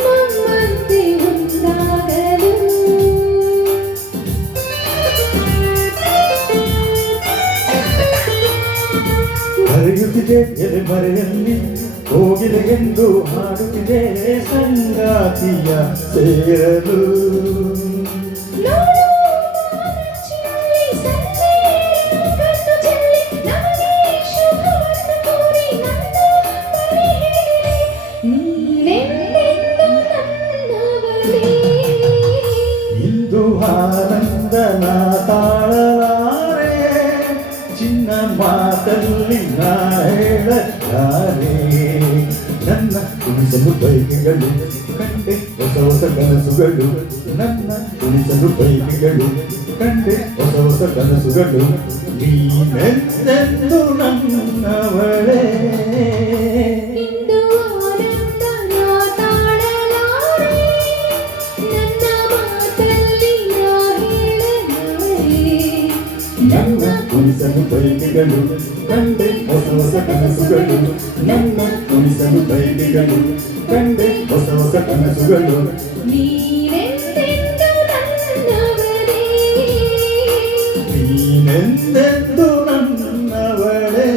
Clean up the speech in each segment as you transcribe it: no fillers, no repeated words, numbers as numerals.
ನಮ್ಮಂತೆ ಒಂದಾಗಲು. ಹರಿಯುತ್ತಿದೆ ಎಲೆಮರೆಯಲ್ಲಿ ಹೋಗಿದೆ ಎಂದು ಹಾಡುತ್ತಿದೆ ಸಂಗಾತಿಯ ಸೇರಲು. ಇಂದು ಆನಂದನ ತಾಳಲಾರೆ, ಚಿನ್ನ ಮಾತಲ್ಲಿ ನಾ ಹೇಳಲಾರೆ. ನನ್ನ ಕುಣಿಸಲು ಬೈಕೆಗಳು ಕಂಡೆ ಹೊಸ ಹೊಸ ಕನಸುಗಳು, ನನ್ನ ಕುಣಿಸಲು ಬೈಕೆಗಳು ಕಂಡೆ ಹೊಸ ಹೊಸ ಕನಸುಗಳು. ನೀನೆಂದೆಂದು ನನ್ನವಳೇ. ನನ್ನ ಕುಣಿಸಲು ಬೈಕೆಗಳು ಕಂಡೆ ಹೊಸ ಹೊಸ ಕನಸುಗಳು, ನನ್ನ ಕುಣಿಸಲು ಬೈಕೆಗಳು ಕಂಡೆ ಹೊಸ ಹೊಸ ಕನಸುಗಳು. ನೀನೆಂದೆಂದು ನನ್ನವಳೇ, ನೀನೆಂದೆಂದು ನನ್ನವಳೇ.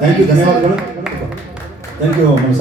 ಥ್ಯಾಂಕ್ ಯು, ಧನ್ಯವಾದಗಳು. ಥ್ಯಾಂಕ್ ಯು ಮನಸ.